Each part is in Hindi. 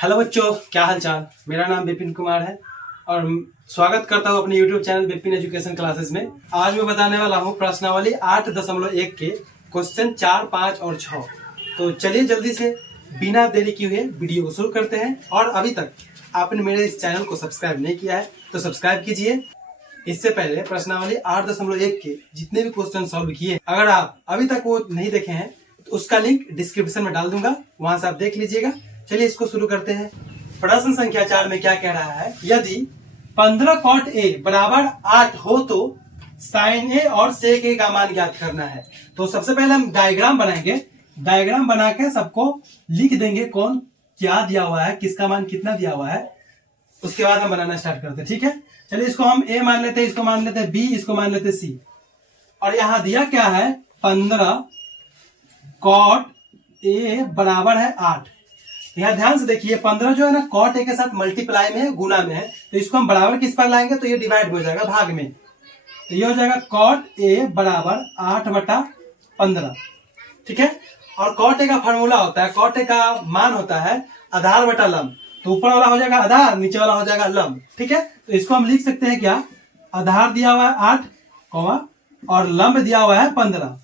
हेलो बच्चों, क्या हाल चाल। मेरा नाम विपिन कुमार है और स्वागत करता हूँ अपने YouTube channel Vipin education classes में। आज मैं बताने वाला हूँ प्रश्नावली 8.1 के क्वेश्चन 4, 5 और 6। तो चलिए जल्दी से बिना देरी किए हुए वीडियो को शुरू करते हैं। और अभी तक आपने मेरे इस चैनल को सब्सक्राइब नहीं किया है तो सब्सक्राइब कीजिए। इससे पहले प्रश्नावली 8.1 के जितने भी क्वेश्चन सॉल्व किए, अगर आप अभी तक वो नहीं देखे हैं तो उसका लिंक डिस्क्रिप्शन में डाल दूंगा, वहां से आप देख लीजिएगा। चलिए इसको शुरू करते हैं। प्रश्न संख्या 4 में क्या कह रहा है, यदि 15 cot a बराबर 8 हो तो sin a और sec a का मान ज्ञात करना है। तो सबसे पहले हम डायग्राम बनाएंगे। डायग्राम बना के सबको लिख देंगे कौन क्या दिया हुआ है, किसका मान कितना दिया हुआ है, उसके बाद हम बनाना स्टार्ट करते हैं। ठीक है, चलिए इसको हम a मान लेते हैं, इसको मान लेते हैं b, इसको मान लेते हैं c। और यहां दिया क्या है, 15 cot a बराबर है 8। यहाँ ध्यान से देखिए, 15 जो है ना cot a के साथ मल्टीप्लाई में है, गुना में है, तो इसको हम बराबर किस पर लाएंगे तो ये डिवाइड हो जाएगा भाग में। तो ये हो जाएगा cot a बराबर 8/15। ठीक है, और cot a का फॉर्मूला होता है, cot a का मान होता है आधार बटा लंब। तो ऊपर वाला हो जाएगा आधार, नीचे वाला हो जाएगा लंब। ठीक है, तो इसको हम लिख सकते हैं क्या, आधार दिया हुआ है 8 और लंब दिया हुआ है 15।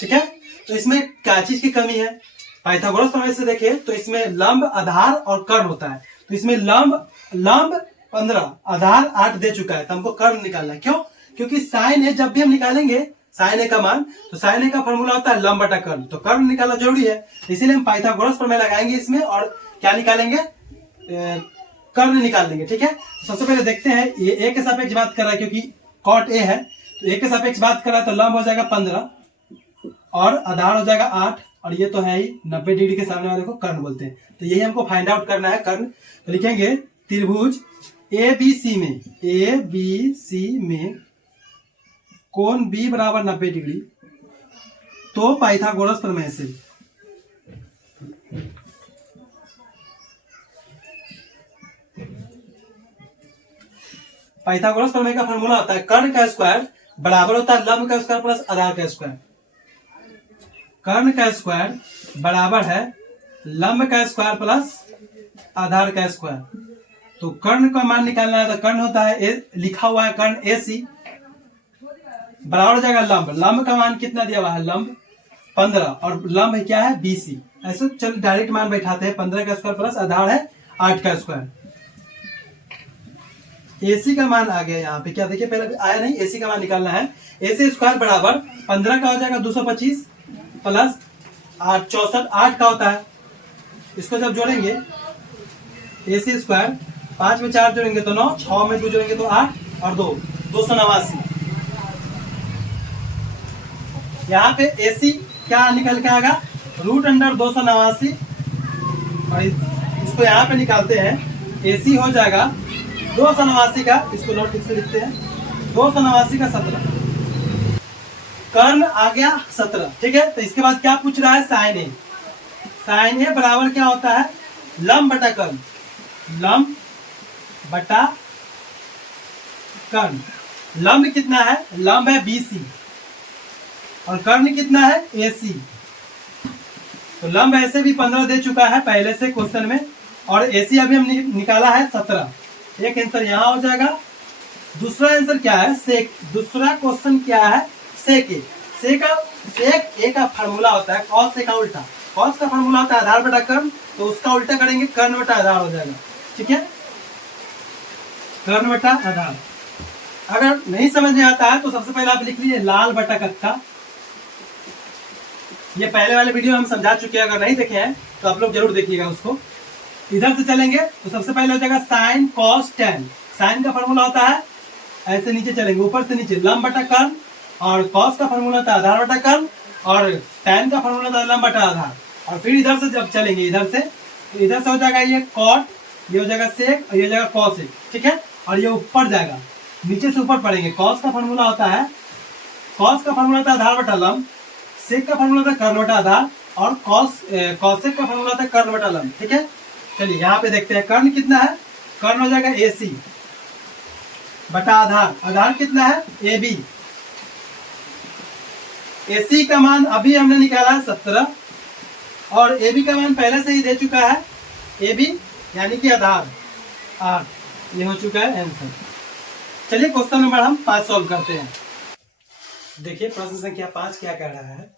ठीक है, तो इसमें क्या चीज की कमी है, पाइथागोरस प्रमेय से देखें तो इसमें लंब आधार और कर्ण होता है। तो इसमें लंब 15 आधार 8 दे चुका है, तो हमको कर्ण निकालना है। क्यों, क्योंकि साइन ए जब भी हम निकालेंगे साइन ए का मान, तो साइन ए का फॉर्मूला होता है लंब बटा कर्ण, तो कर्ण निकालना जरूरी है। इसीलिए हम पाइथागोरस प्रमेय लगाएंगे इसमें और क्या निकालेंगे, कर्ण निकाल लेंगे। ठीक है, सबसे पहले देखते हैं, ये ए के सापेक्ष बात कर रहा है क्योंकि कॉट ए है, तो ए के सापेक्ष बात कर रहा है, तो लंब हो जाएगा 15 और आधार हो जाएगा 8, और ये तो है ही 90 डिग्री के सामने वाले को कर्ण बोलते हैं। तो यही हमको फाइंड आउट करना है कर्ण। तो लिखेंगे त्रिभुज ABC में कोण B बराबर 90 डिग्री, तो पाइथागोरस प्रमेय से पाइथागोरस प्रमेय का फॉर्मूला होता है कर्ण का स्क्वायर बराबर होता है लंब का स्क्वायर प्लस आधार का स्क्वायर। कर्ण का स्क्वायर बराबर है लंब का स्क्वायर प्लस आधार का स्क्वायर। तो कर्ण का मान निकालना है, तो कर्ण होता है लिखा हुआ है कर्ण AC बराबर हो जाएगा लंब। लंब का मान कितना दिया हुआ है, लंब 15 और लंब क्या है BC। ऐसे चलो डायरेक्ट मान बैठाते हैं, 15 का स्क्वायर प्लस आधार है 8 का स्क्वायर। AC का मान आ गया यहाँ पे, क्या देखिए पहले आया नहीं, AC का मान निकालना है। AC स्क्वायर बराबर 15 का हो जाएगा 225 प्लस 8 64, 8 का होता है। इसको जब जोड़ेंगे AC स्क्वायर 5 में 4 जोड़ेंगे तो 9, 6 में 2 जोड़ेंगे तो 8 और 2 289। यहाँ पे AC क्या निकल के आएगा, √289। और इसको यहाँ पे निकालते हैं, AC हो जाएगा 289 का, इसको नोट ठीक से लिखते हैं, 289 का 17, कर्ण आ गया 17। ठीक है, तो इसके बाद क्या पूछ रहा है, साइन ए। साइन ए बराबर क्या होता है, लंब बटा कर्ण, लंब बटा कर्ण। लंब कितना है, लंब है BC और कर्ण कितना है AC। तो लंब ऐसे भी 15 दे चुका है पहले से क्वेश्चन में, और AC अभी हम निकाला है 17। एक आंसर यहाँ हो जाएगा। दूसरा आंसर क्या है, सेक। दूसरा क्वेश्चन क्या है, सेक ए। सेक ए का फॉर्मूला होता है कॉस ए का उल्टा। कॉस का फॉर्मूला होता है आधार बटा कर्ण, तो उसका उल्टा करेंगे कर्ण बटा आधार हो जाएगा। ठीक है, कर्ण बटा आधार। अगर नहीं समझ में आता है तो सबसे पहले आप लिख लीजिए लाल बटा कक्का। ये पहले वाले वीडियो हम समझा चुके हैं, अगर नहीं देखे हैं तो आप लोग जरूर देखिएगा उसको। इधर से चलेंगे तो सबसे पहले हो जाएगा साइन कॉस टेन। साइन का फॉर्मूला होता है ऐसे नीचे चलेंगे, ऊपर से नीचे लंब बटा कर्ण, और कॉस का फॉर्मूला होता है आधार बटा कर्ण, और टेन का फॉर्मूला होता है लंब बटा आधार। और फिर इधर से जब चलेंगे इधर से, तो इधर से हो जाएगा ये कॉट, ये हो जाएगा सेक और ये हो जाएगा कॉस एक। ठीक है, और ये ऊपर जाएगा, नीचे से ऊपर पढ़ेंगे। कॉस का फॉर्मूला होता है, कॉस का फॉर्मूला होता है आधार बटा लंब, सेक का फॉर्मूला होता है कर्ण बटा आधार, और कॉसेक का फॉर्मूला होता है कर्ण बटा लंब। ठीक है, चलिए यहाँ पे देखते हैं कर्ण कितना है, कर्ण हो जाएगा AC बटा आधार, आधार कितना है AB। AC का मान अभी हमने निकाला है 17 और ए बी का मान पहले से ही दे चुका है, ए बी यानी कि आधार 8। ये हो चुका है आंसर। चलिए क्वेश्चन नंबर हम 5 सॉल्व करते हैं। देखिए प्रश्न संख्या 5 क्या कह रहा है,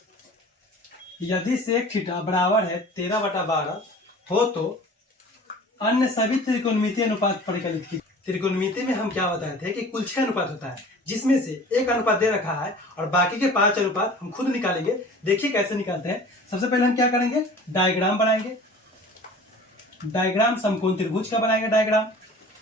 यदि सेक थीटा बराबर है 13/12 हो तो अन्य सभी त्रिकोणमितीय अनुपात परिकलित की। त्रिकोणमिति में हम क्या बताए थे कि कुल 6 अनुपात होता है, जिसमें से एक अनुपात दे रखा है और बाकी के 5 अनुपात हम खुद निकालेंगे। देखिए कैसे निकालते हैं। सबसे पहले हम क्या करेंगे, डायग्राम बनाएंगे। डायग्राम समकोण त्रिभुज का बनाएंगे डायग्राम,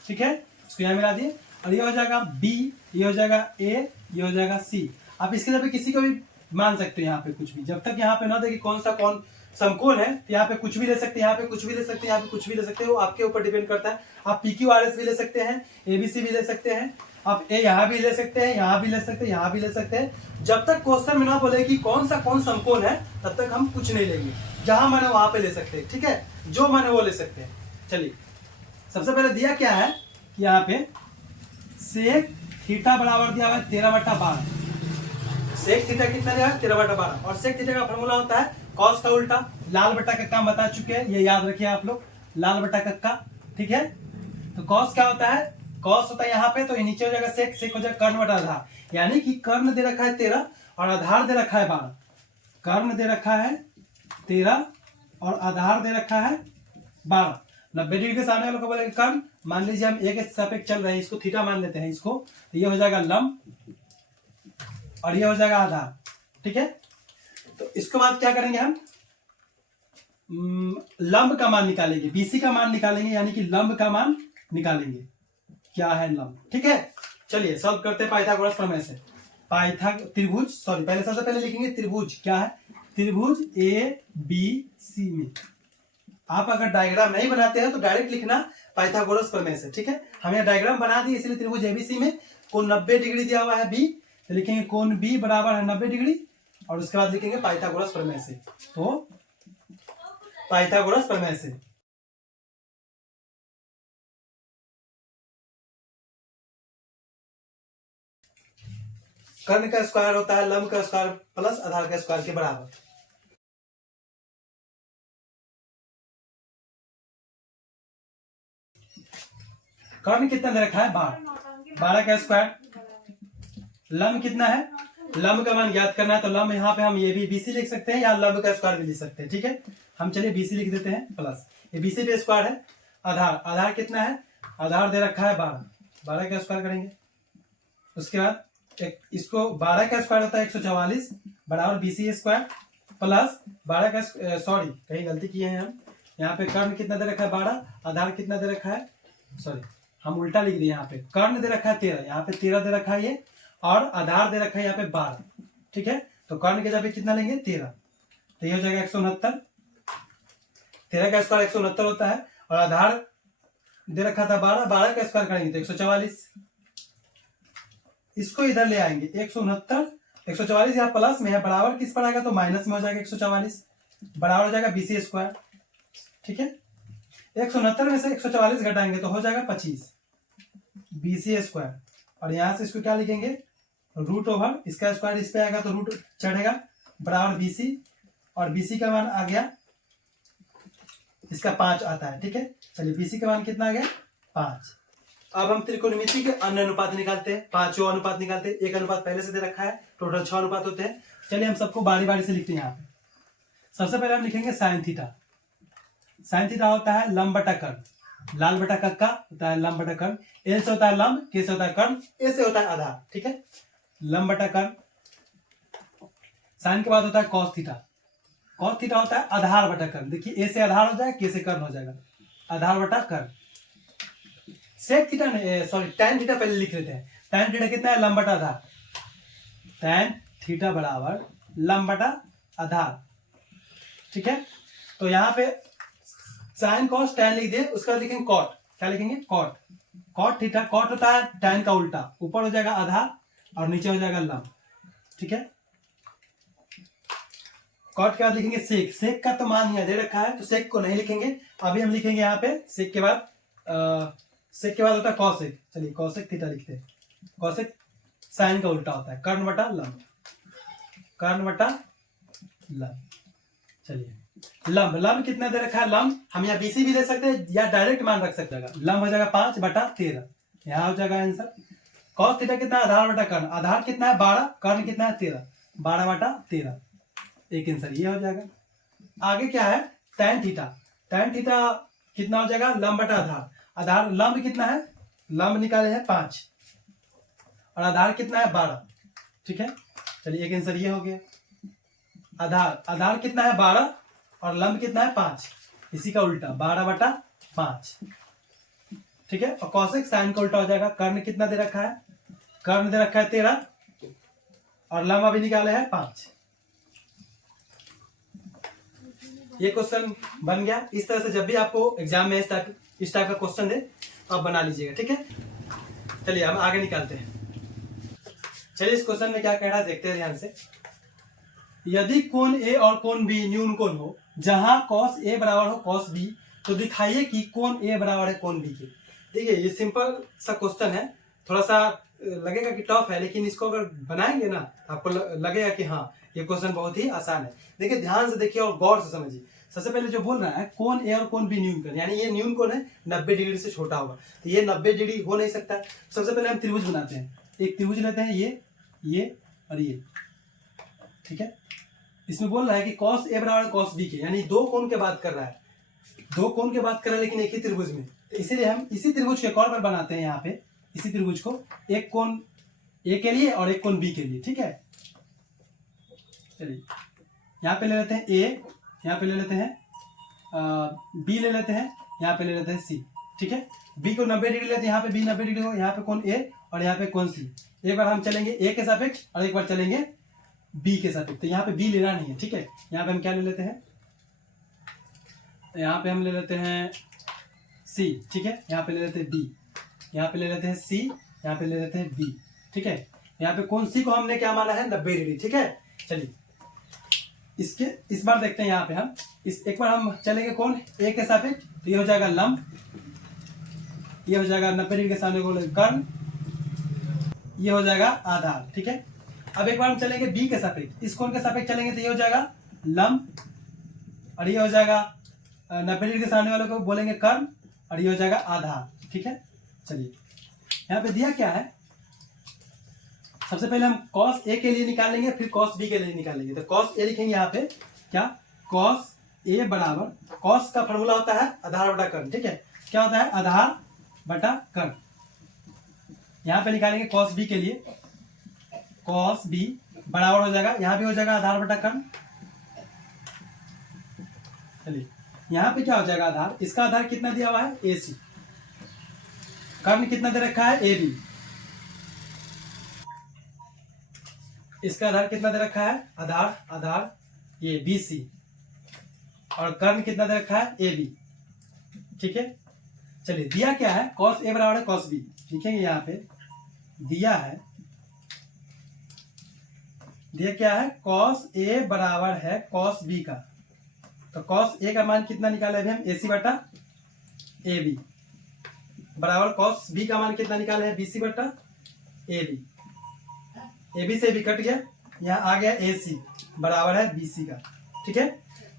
ठीक है। इसको यहाँ मिला दिए और ये हो जाएगा बी, ये हो जाएगा ए, ये हो जाएगा सी। आप इसके जगह किसी को भी मान सकते हैं यहाँ पे कुछ भी, जब तक यहाँ पे ना दे कि कौन सा कौन समकोण है, यहाँ पे कुछ भी ले सकते हैं, यहाँ पे कुछ भी ले सकते हैं, यहाँ पे कुछ भी ले सकते हैं, वो आपके ऊपर डिपेंड करता है। आप पी क्यू आर एस भी ले सकते हैं, एबीसी भी ले सकते हैं, आप ए यहाँ भी ले सकते हैं, यहाँ भी ले सकते हैं, यहाँ भी ले सकते हैं। जब तक क्वेश्चन में ना बोले कि कौन सा कौन समकोण है, तब तक हम कुछ नहीं लेंगे। जहां माने वहां पे ले सकते हैं, ठीक है, जो माने वो ले सकते हैं। चलिए सबसे पहले दिया क्या है कि यहाँ पे सेक थीटा बराबर दिया हुआ है 13/12। सेक थीटा कितना दिया है 13/12, और सेक थीटा का फॉर्मूला होता है कॉस का उल्टा, लाल बटा कक्का बता चुके हैं, ये याद रखिए आप लोग, लाल बटा कक्का, ठीक है। तो कॉस क्या होता है, कॉस होता है यहाँ पे, तो ये नीचे हो जाएगा सेक, सेक हो जाएगा कर्ण बटा आधार, यानी कि कर्ण दे रखा है 13 और आधार दे रखा है 12। कर्ण दे रखा है 13 और आधार दे रखा है 12। 90 डिग्री के सामने वालों को बोलेंगे कर्ण। मान लीजिए हम ए के सापेक्ष चल रहे हैं, इसको थीटा मान लेते हैं इसको, तो ये हो जाएगा लंब और ये हो जाएगा आधार, ठीक है। तो इसके बाद क्या करेंगे हम, लंब का मान निकालेंगे, बीसी का मान निकालेंगे, यानी कि लंब का मान निकालेंगे। क्या है लंब, ठीक है। चलिए सॉल्व करते हैं पाइथागोरस प्रमेय से। त्रिभुज, सॉरी पहले सबसे पहले लिखेंगे त्रिभुज, क्या है, त्रिभुज ए बी सी में। आप अगर डायग्राम नहीं बनाते हैं तो डायरेक्ट लिखना पाइथागोरस प्रमेय से, ठीक है। हमने डायग्राम बना दी, इसलिए त्रिभुज एबीसी में कोण 90 डिग्री दिया हुआ है बी, तो लिखेंगे कोण बी बराबर है 90 डिग्री, और उसके बाद लिखेंगे पाइथागोरस प्रमेय से। तो पाइथागोरस प्रमेय से कर्ण का स्क्वायर होता है लंब का स्क्वायर प्लस आधार का स्क्वायर के बराबर। कर्ण कितना दे रखा है 12, 12 का स्क्वायर। लंब कितना है, लंब का मान ज्ञात करना है, तो लंब यहाँ पे हम ये भी बीसी लिख सकते हैं या लंब का स्क्वायर भी लिख सकते हैं, ठीक है। हम चलिए बीसी लिख देते हैं प्लस, ये बीसी पे स्क्वायर है। आधार, आधार कितना है, आधार दे रखा है 12, 12 का स्क्वायर करेंगे। उसके बाद इसको 12 का स्क्वायर होता है 144 बराबर बीसी स्क्वायर प्लस 12 का, सॉरी कहीं गलती किए हैं हम, यहाँ पे कर्ण कितना दे रखा है 12, आधार कितना दे रखा है, सॉरी हम उल्टा लिख दिए, यहाँ पे कर्ण दे रखा है 13, यहाँ पे 13 दे रखा है ये, और आधार दे रखा है यहाँ पे 12, ठीक है। तो कर्ण के जगह कितना लेंगे 13, तो ये हो जाएगा 169, 13 का स्क्वायर 169 होता है, और आधार दे रखा था 12, 12 का स्क्वायर करेंगे तो 144। इसको इधर ले आएंगे 169, 144 यहाँ प्लस में है, बराबर किस पर आएगा तो माइनस में हो जाएगा 144, बराबर हो जाएगा बीसी स्क्वायर, ठीक है। 169 में से 144 घटाएंगे तो हो जाएगा 25 बीसी स्क्वायर, और यहां से इसको क्या लिखेंगे रूट ओवर, इसका स्क्वायर इस पे आएगा तो रूट चढ़ेगा बराबर बीसी, और बीसी का मान आ गया इसका 5 आता है, ठीक है। चलिए बीसी का मान कितना आ गया 5। अब हम त्रिकोणमिति के अन्य अनुपात निकालते हैं, 5 अनुपात निकालते हैं। एक अनुपात पहले से दे रखा है, टोटल 6 अनुपात होते हैं। चलिए हम सबको बारी बारी से लिखते हैं। यहाँ पे सबसे पहले हम लिखेंगे साइन थीटा। साइन थीटा होता है लंब बटा कर्ण, लाल बटा कक्का होता है लंब बटा कर्ण, एल से होता है लंब, के से होता है कर्ण, ए से होता है आधार, ठीक है। लंब बटा कर्ण। साइन के बाद होता है कॉस थीटा। कॉस थीटा होता है आधार बटा कर्ण। देखिए ए से आधार हो जाएगा, के से कर्ण हो जाएगा, आधार बटा कर्ण। सेक थीटा नहीं, सॉरी टैन थीटा पहले लिख लेते हैं। टैन थीटा कितना है लंब बटा आधार, टैन थीटा बराबर लंब बटा आधार, ठीक है। तो यहाँ पे साइन कॉस टैन लिख दिए, उसका लिखेंगे कॉट, क्या लिखेंगे कॉट। कॉट थीटा, कॉट होता है टैन का उल्टा, ऊपर हो जाएगा आधार और नीचे हो जाएगा लंब, ठीक है। कॉट के बाद लिखेंगे सेक। सेक का तो मान यहाँ दे रखा है तो सेक को नहीं लिखेंगे, अभी हम लिखेंगे यहाँ पे सेक के बाद सेक के बाद होता है कॉसेक। चलिए कॉसेक थीटा लिखते हैं। कॉसेक साइन का उल्टा होता है, कर्ण बटा लंब, कर्ण बटा लंब। चलिए लंब, लंब कितना दे रखा है, लंब हम यहाँ BC भी ले सकते हैं या डायरेक्ट मान रख सकते हैं। लंब हो जाएगा 5/13, यहाँ हो जाएगा आंसर। कॉस थीटा कितना है, आधार बटा कर्ण, आधार कितना है 12, कर्ण कितना है 13, 12/13, एक आंसर ये हो जाएगा। आगे क्या है, tan थीटा, tan थीटा कितना हो जाएगा, लंब बटा आधार, आधार लंब कितना है, लंब निकाले हैं 5 और आधार कितना है 12, ठीक है। चलिए एक आंसर ये हो गया। आधार, आधार कितना है 12 और लंब कितना है 5, इसी का उल्टा 12/5, ठीक है। और कॉसेक साइन का उल्टा हो जाएगा। कर्ण कितना दे रखा है, कर्ण दे रखा है 13 और लंब अभी निकाले हैं 5। ये क्वेश्चन बन गया। इस तरह से जब भी आपको एग्जाम में इस टाइप का क्वेश्चन दे आप बना लीजिएगा, ठीक है। चलिए हम आगे निकालते हैं। चलिए इस क्वेश्चन में क्या कह रहा है देखते हैं ध्यान से। यदि कोण ए और कोण बी न्यून कोण हो, जहां cos ए बराबर हो cos बी, तो दिखाइए कि कोण ए बराबर है कोण बी के। देखिए ये सिंपल सा क्वेश्चन है, थोड़ा सा लगेगा कि टफ है, लेकिन इसको अगर बनाएंगे ना आपको लगेगा कि हाँ ये क्वेश्चन बहुत ही आसान है। देखिए ध्यान से देखिए और गौर से समझिए। सबसे पहले जो बोल रहा है कोण ए और कोण बी न्यून कोण, यानी ये न्यून कोण है 90 डिग्री से छोटा होगा, तो ये 90 डिग्री हो नहीं सकता। सबसे पहले हम त्रिभुज बनाते हैं, एक त्रिभुज लेते हैं, ये और ये, ठीक है। इसमें बोल रहा है कि cos ए बराबर cos बी के, यानी दो कोण के बात कर रहा है, दो कोण के बात कर रहा है लेकिन एक ही त्रिभुज में। तो इसीलिए हम इसी त्रिभुज के कौन पर बनाते हैं, यहाँ पे इसी त्रिभुज को एक कोण ए के लिए और एक कोण बी के लिए, ठीक है। चलिए यहाँ पे ले लेते हैं ए, यहाँ पे ले लेते हैं बी, ले लेते हैं यहाँ पे ले लेते हैं सी, ठीक है। बी को 90 डिग्री लेते हैं, यहाँ पे बी 90 डिग्री हो, यहाँ पे कोण ए और यहाँ पे कोण सी। एक बार हम चलेंगे ए के सापेक्ष और एक बार चलेंगे बी के सापेक्ष। तो यहाँ पे बी लेना नहीं है, ठीक है। यहाँ पे हम क्या ले लेते हैं, यहाँ पे हम ले लेते हैं सी, ठीक है। यहाँ पे ले लेते हैं बी, यहाँ पे ले लेते हैं सी, यहाँ पे ले लेते हैं बी, ठीक है। यहाँ पे कोण सी को हमने क्या माना है 90 डिग्री, ठीक है। चलिए इसके इस बार देखते हैं, यहाँ पे हम एक बार हम चलेंगे कोण ए के सापेक्ष, तो ये हो जाएगा लंब, ये हो जाएगा 90 डिग्री के सामने को कर्ण, ये हो जाएगा आधार, ठीक है। अब एक बार हम चलेंगे बी के सापेक्ष, इस कोण के सापेक्ष चलेंगे तो ये हो जाएगा लंब और ये हो जाएगा 90 डिग्री के सामने वाले को बोलेंगे कर्ण और ये हो जाएगा आधार, ठीक है। चलिए यहाँ पे दिया क्या है, सबसे पहले हम cos ए के लिए निकालेंगे, फिर cos बी के लिए निकालेंगे। तो cos ए लिखेंगे यहाँ पे क्या, cos ए बराबर, cos का फॉर्मूला होता है आधार बटा कर्ण, ठीक है। क्या होता है, आधार बटा कर्ण। यहाँ पे निकालेंगे cos बी के लिए, cos बी बराबर हो जाएगा, यहाँ भी हो जाएगा आधार बटा कर्ण। चलिए यहाँ पे क्या हो जाएगा, आधार, इसका आधार कितना दिया हुआ है AC, कर्ण कितना दे रखा है AB, इसका आधार कितना दे रखा है, आधार ये BC और कर्ण कितना दे रखा है AB, ठीक है। चलिए दिया क्या है, cos A बराबर है cos B, लिखेंगे यहाँ पे दिया क्या है cos A बराबर है cos B का। तो cos A का मान कितना निकाले अभी हम, AC बटा AB बराबर cos B का मान कितना निकाले हैं, BC बटा AB। AB से भी कट गया, यहाँ आ गया AC बराबर है BC का, ठीक है।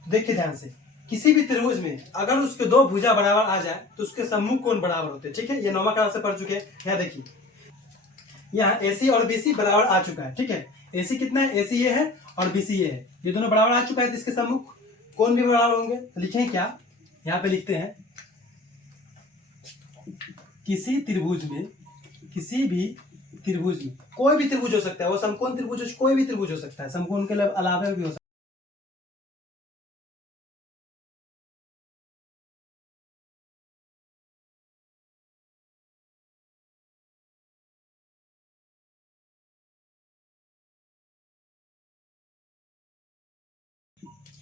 देखिए ध्यान से, किसी भी त्रिभुज में अगर उसके दो भुजा बराबर आ जाए तो उसके सम्मुख कोण बराबर होते हैं, ठीक है। ये 9वीं क्लास से पढ़ चुके हैं। यहाँ देखिए यहाँ AC और BC बराबर आ चुका है, ठीक है। AC कितना है, AC ये है और BC ये है, ये दोनों बराबर आ चुका है, तो इसके सम्मुख कोण भी बराबर होंगे। तो लिखें क्या, यहाँ पे लिखते हैं किसी भी त्रिभुज में, कोई भी त्रिभुज हो सकता है, वो समकोण त्रिभुज कोई भी त्रिभुज हो सकता है, समकोण के अलावा भी हो सकता है।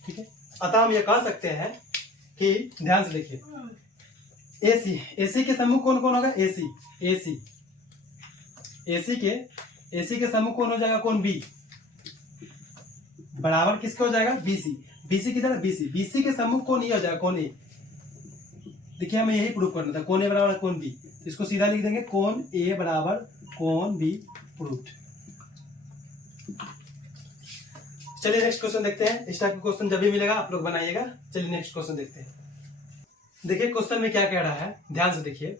ठीक है, अतः हम ये कह सकते हैं कि ध्यान से देखिए AC के सम्मुख कौन कौन होगा, AC के सम्मुख कौन हो जाएगा, कौन B बराबर किसका हो जाएगा, BC की तरह BC के सम्मुख कौन ये हो जाएगा, कौन A। देखिए हमें यही प्रूफ करना था, कौन A बराबर कौन B, इसको सीधा लिख देंगे कौन A बराबर कौन B प्रूफ। चलिए नेक्स्ट क्वेश्चन देखते हैं। इस टाइप का क्वेश्चन जब भी मिलेगा आप लोग बनाइएगा। चलिए नेक्स्ट क्वेश्चन देखते हैं। देखिए क्वेश्चन में क्या कह रहा है, ध्यान से देखिए।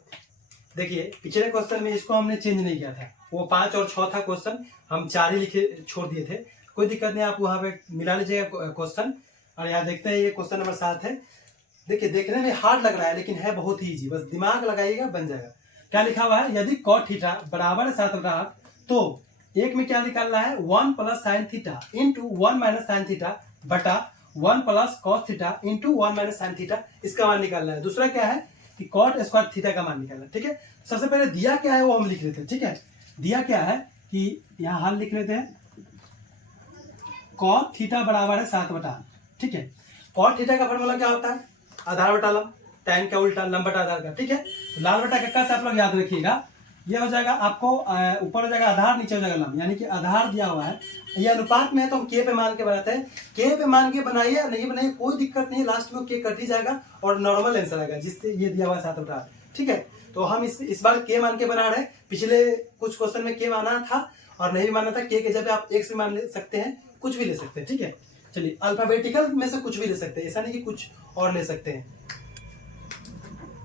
देखिए पिछले क्वेश्चन में इसको हमने चेंज नहीं किया था, वो 5 और 6 था क्वेश्चन, हम 4 ही लिखे छोड़ दिए थे। कोई दिक्कत नहीं, आप वहां पे मिला लीजिएगा क्वेश्चन। और यहाँ देखते हैं, ये क्वेश्चन नंबर 7 है। देखिए देखने में हार्ड लग रहा है लेकिन है बहुत ही इजी, बस दिमाग लगाइएगा बन जाएगा। क्या लिखा हुआ है, यदि cot थीटा बराबर है 7/8 तो एक में क्या निकालना है, 1 plus sine theta into 1 minus sine theta बटा 1 plus cos theta into 1 minus sine theta, इसका मान निकालना है। दूसरा क्या है कि cot स्क्वायर थीटा का मान निकालना है। ठीक है, सबसे पहले दिया क्या है वो हम लिख लेते हैं। ठीक है, दिया क्या है कि यहाँ हाल लिख लेते हैं, cot थीटा बराबर है 7/8। ठीक है, cot थीटा का फॉर्मूला क्या होता है, आधार बटा लंब, tan का उल्टा लंब बटा आधार का। ठीक है, लाल बटा कक्का से आप लोग याद रखिएगा, ये हो जाएगा आपको ऊपर हो जाएगा आधार, नीचे हो जाएगा लंब, यानी कि आधार दिया हुआ है, ये अनुपात में है तो हम के पे मान के बनाते हैं। के पे मान के बनाइए नहीं बनाइए कोई दिक्कत नहीं, लास्ट में के कट ही जाएगा और नॉर्मल आंसर आएगा, जिससे ये दिया हुआ है 7/8। ठीक है, तो हम इस बार के मान के बना रहे हैं। पिछले कुछ क्वेश्चन में के माना था और नहीं माना था, के जगह आप एक्स भी मान ले सकते हैं, कुछ भी ले सकते हैं। ठीक है, चलिए अल्फाबेटिकल में से कुछ भी ले सकते हैं, ऐसा नहीं कि कुछ और ले सकते हैं।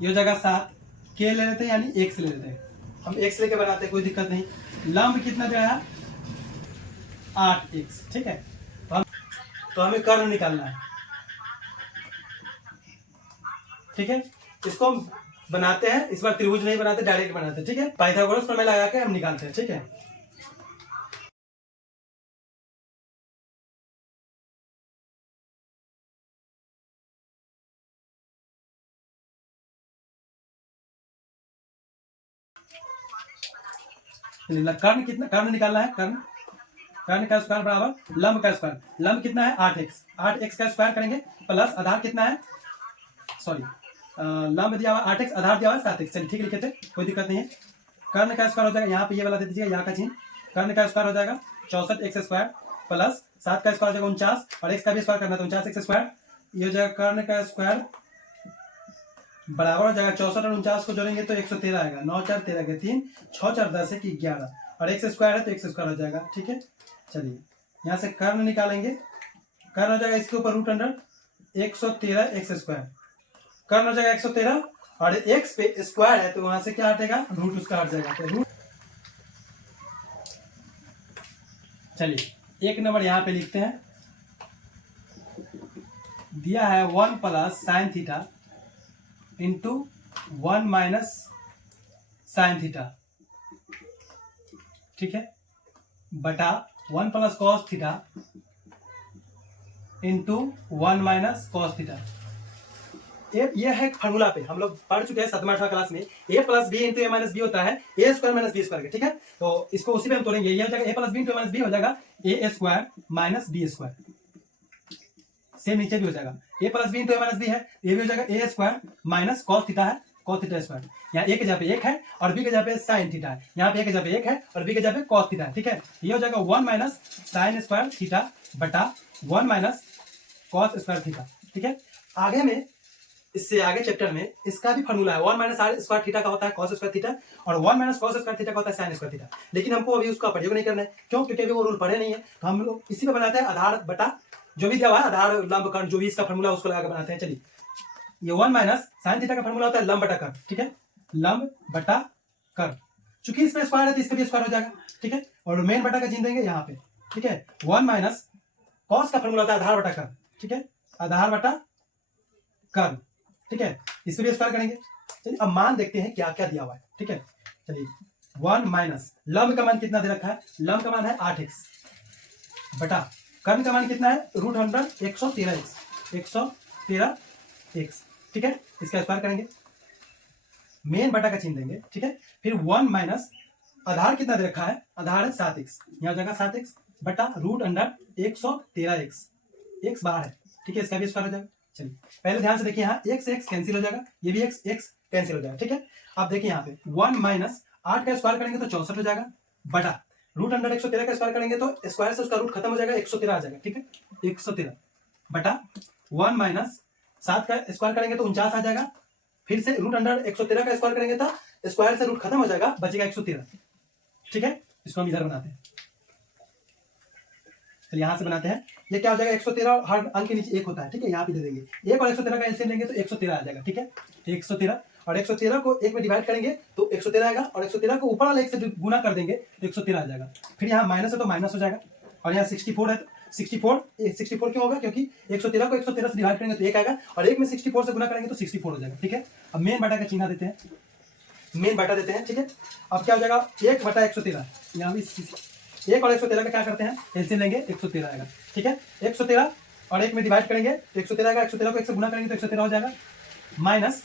ये हो जाएगा 7, के ले लेते हैं यानी एक्स ले लेते हैं, हम एक्स लेके बनाते हैं, कोई दिक्कत नहीं। लंब कितना दिया है, 8x। ठीक है, तो हमें कर्ण निकालना है। ठीक है, इसको हम बनाते हैं, इस बार त्रिभुज नहीं बनाते, डायरेक्ट बनाते हैं। ठीक है, पाइथागोरस प्रमेय लगा के हम निकालते हैं। ठीक है, कर्ण कितना, कर्ण निकालना है, कर्ण का स्क्वायर बराबर लंब का स्क्वायर, लंब कितना है 8x, 8x का स्क्वायर करेंगे प्लस आधार कितना है, सॉरी लंब दिया हुआ 8x, आधार दिया हुआ 7x। चलिए ठीक लिखे थे, कोई दिक्कत नहीं है। कर्ण का स्क्वायर हो जाएगा, यहाँ पे ये वाला दे दीजिएगा, यहाँ का चिन्ह, कर्ण का स्क्वायर हो जाएगा 64x स्क्वायर प्लस 7 का स्क्वायर हो जाएगा 49 और x का भी स्क्वायर करना है तो 49x स्क्वायर। ये हो जाएगा कर्ण का स्क्वायर बराबर हो जाएगा 64 और 49 को जोड़ेंगे तो 113 आएगा, 9 4 13 के 3, 6 4 10 1 11 और x स्क्वायर है तो x स्क्वायर हो जाएगा। ठीक है, चलिए यहाँ से कर्ण निकालेंगे, कर्ण हो जाएगा इसके ऊपर रूट अंडर 113 एक्स स्क्वायर, कर्ण हो जाएगा 113 और x पे स्क्वायर है तो वहां से क्या हटेगा, रूट उसका हट जाएगा तो रूट। चलिए एक नंबर यहाँ पे लिखते हैं, दिया है 1 plus sine theta into 1 minus sine theta. ठीक है, बटा 1 plus cos theta into 1 minus cos theta. ये है फॉर्मूला पे हम लोग पढ़ चुके हैं 7वीं 8वीं क्लास में, a plus B into A minus b होता है a square minus B square. ठीक है, तो इसको उसी पे हम तोड़ेंगे, ये हो जाएगा a plus B into A minus B हो जाएगा A square minus B square, same नीचे भी हो जाएगा a plus B into A minus B है, ये भी हो जाएगा A square minus cos theta है, कॉस थीटा स्क्वायर, यहाँ ए के जगह पे 1 है और बी के जगह पे साइन थीटा है, यहाँ पे ए के जगह पे 1 है और बी के जगह पे कॉस थीटा है। ठीक है, ये हो जाएगा 1 माइनस साइन स्क्वायर थीटा बटा 1 माइनस कॉस स्क्वायर थीटा। ठीक है, आगे में इससे आगे चैप्टर में इसका भी फॉर्मूला है, 1 माइनस साइन स्क्वायर थीटा का होता है कॉस स्क्वायर थीटा और 1 माइनस कॉस स्क्वायर थीटा का होता है साइन स्क्वायर थीटा, लेकिन हमको अभी उसका प्रयोग नहीं करना है, क्यों, क्योंकि अभी वो रूल पढ़े नहीं है, तो हम लोग इसी पे बनाते हैं, आधार बटा जो भी दिया हुआ है, आधार लंब कर्ण जो भी इसका फॉर्मूला उसको लगा के बनाते हैं। चलिए ये 1 माइनस साइन थीटा का फॉर्मूला होता है लंब बटा कर्ण। ठीक है, लंब बटा कर्ण, चूंकि इसमें स्क्वायर है तो इसका भी स्क्वायर हो जाएगा। ठीक है, और मेन बटा का चिन्ह देंगे यहाँ पे। ठीक है, 1 माइनस कॉस का फॉर्मूला होता है आधार बटा कर्ण। ठीक है, आधार बटा कर्ण। ठीक है, इससे भी स्क्वायर करेंगे। चलिए अब मान देखते हैं क्या क्या दिया हुआ है। ठीक है, चलिए 1 माइनस लंब का मान कितना दे रखा है, लंब का मान है 8x बटा कर्ण का मान कितना है, रूट अंडर 113x। ठीक है, इसका स्क्वायर करेंगे, मेन बटा का चिन्ह देंगे। ठीक है, फिर 1 माइनस आधार कितना दे रखा है, आधार है 7x, यहाँ हो जाएगा 7x बटा रूट अंडर 113x, x बाहर है। ठीक है, इसका भी स्क्वायर हो जाएगा। चलिए पहले ध्यान से देखिए, यहाँ x x कैंसिल हो जाएगा, ये भी x x कैंसिल हो जाएगा। ठीक है, अब देखिए यहाँ पे 1 माइनस 8 का स्क्वायर करेंगे तो 64 हो जाएगा बटा रूट अंडर 113 का स्क्वायर करेंगे तो स्क्वायर से उसका रूट खत्म हो जाएगा, 113 आ जाएगा। ठीक है, 113 बटा 1 माइनस 7 का स्क्वायर करेंगे तो 49 आ जाएगा, फिर से रूट अंडर 113 का स्क्वायर करेंगे तो स्क्वायर से रूट खत्म हो जाएगा, बचेगा 113। ठीक है, इसको हम इधर बनाते हैं। तो यहाँ से बनाते हैं। ये क्या हो जाएगा 113, हर अंक के नीचे 1 होता है, ठीक है, यहाँ पे दे देंगे 1 और 113 का एलसीएम लेंगे तो 113 आ जाएगा, ठीक है। 113 और 113 को 1 में डिवाइड करेंगे तो 113 आएगा, और 113 को ऊपर वाला 1 से गुना कर देंगे तो 113 आ जाएगा। फिर यहाँ माइनस है तो माइनस हो जाएगा, और यहाँ 64 है तो 64 क्यों होगा, क्योंकि 113 को 113 से डिवाइड करेंगे तो 1 आएगा, और 1 में 64 से गुना करेंगे तो 64 हो जाएगा, ठीक है। अब मेन बटा का चिन्ह देते हैं, मेन बटा देते हैं, ठीक है। अब क्या हो जाएगा 1 बटा 113, यहाँ भी 1 और 113 का क्या करते हैं एलसीएम लेंगे 113 आएगा, ठीक है। 113 और 1 में डिवाइड करेंगे तो 113 आएगा, 113 को 1 से गुना करेंगे तो 113 हो जाएगा, माइनस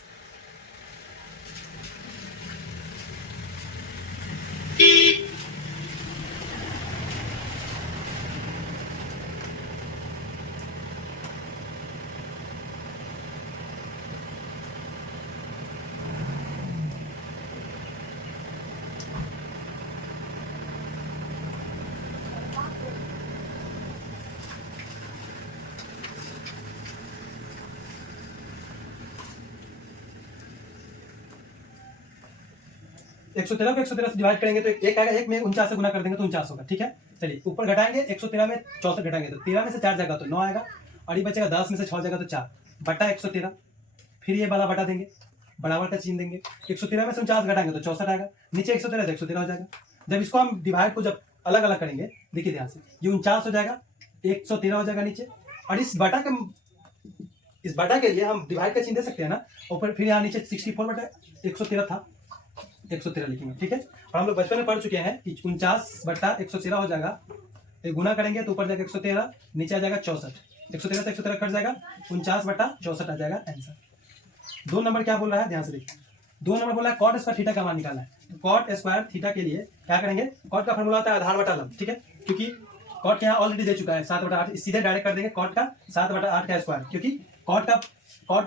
113 को 113 से डिवाइड करेंगे तो 1 आएगा, 1 में 49 से गुना कर देंगे तो 49 होगा, ठीक है। चलिए ऊपर घटाएंगे 113 में 64 घटाएंगे तो 13 में से 4 जाएगा तो 9 आएगा, और ये बचेगा 10 में से 6 जाएगा तो 4 बटा 113। फिर ये वाला बटा देंगे, बराबर का चिन्ह देंगे, 113 में से 49 घटाएंगे तो 64 आएगा, नीचे 113 तो 113 हो जाएगा। जब इसको हम डिवाइड को जब अलग अलग करेंगे, देखिए ध्यान से, ये 49 हो जाएगा, 113 हो जाएगा नीचे, और इस बटा के लिए हम डिवाइड का चिन्ह दे सकते हैं ना ऊपर। फिर यहाँ नीचे 64 बटा 113 था, 113 लिखेंगे, ठीक है। और हम लोग बचपन में पढ़ चुके हैं कि 49 बटा 113 हो जाएगा, एक गुना करेंगे तो ऊपर जाएगा 113, नीचे आ जाएगा 64, 113 से 113 कट जाएगा, 49 बटा 64 आ जाएगा आंसर। 2 नंबर क्या बोल रहा है ध्यान से देखिए, 2 नंबर बोला है कॉट स्क्वायर थीटा का मान निकालना है। तो कॉट स्क्वायर थीटा के लिए क्या करेंगे, कॉट का फॉर्मूला होता है आधार बटा लंब, ठीक है, क्योंकि कॉट यहाँ ऑलरेडी दे चुका है 7/8, सीधे डायरेक्ट कर देंगे कॉट का 7/8 का स्क्वायर, क्योंकि कॉट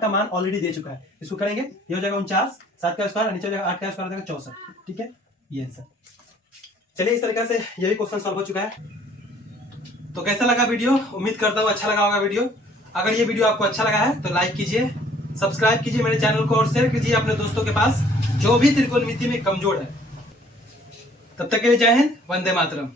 का मान ऑलरेडी दे चुका है। इसको करेंगे ये हो जाएगा 49, 7 का स्क्वायर, नीचे हो जाएगा 8 का स्क्वायर, हो जाएगा 64, ठीक है, ये आंसर। चलिए इस तरीके से ये भी क्वेश्चन सॉल्व हो चुका है। तो कैसा लगा वीडियो, उम्मीद करता हूँ अच्छा लगा होगा वीडियो। अगर ये वीडियो आपको अच्छा लगा है तो लाइक कीजिए, सब्सक्राइब कीजिए मेरे चैनल को, और शेयर कीजिए अपने दोस्तों के पास जो भी त्रिकोणमिति में कमजोर है। तब तक के लिए जय हिंद, वंदे मातरम।